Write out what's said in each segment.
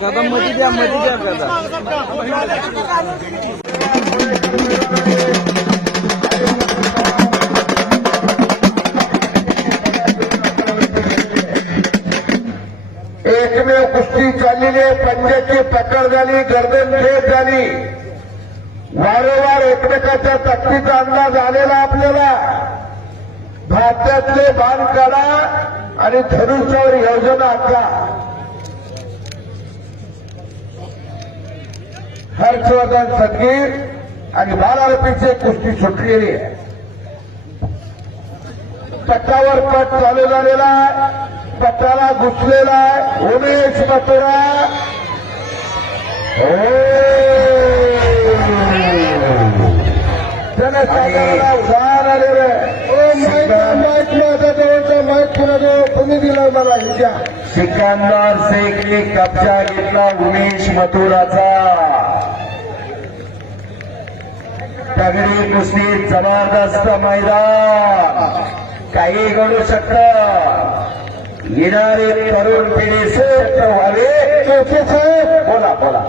दादा मध्ये द्या दादा. एकमेव कुस्ती चाललेली आहे. पंजाची पकड झाली, गर्दन खेळ झाली. वारंवार एकमेकाच्या ताकदीचा अंदाज आलेला आपल्याला. भारतातले बाण काढा आणि धनुष्यावर योजना आखा. हर्षवर्धन सदगीर आणि बालारपीची कुस्ती सुटलेली आहे. पट्टावर पट चालू झालेला, पट्टाला घुसलेला उमेश मथुरा. जनसागराला उधार आलेलं माईक माझ्या जवळचा माईक कुणाजवळ तुम्ही दिला मला हिच्या. सिकंदर शेखने कब्जा घेतला उमेश मथुराचा. तगडी कुस्ती, जबरदस्त मैदान, काही घडू शकतं. येणारे तरुण पिढी सशक्त व्हावे. चौथे साहेब बोला बोला.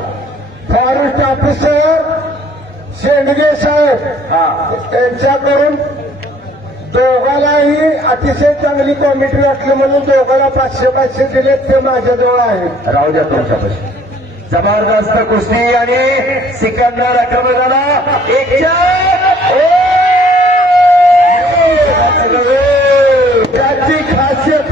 फॉरेस्ट ऑफिसर शेंडगे साहेब यांच्याकडून दोघांनाही अतिशय चांगली कॉमेंट्री वाटली म्हणून दोघांना 500 दिले. ते माझ्याजवळ आहे. राहू द्या तुमच्यापाशी. जबरदस्त कुस्ती आणि सिकंदर आक्रमण झाला. त्याची खासियत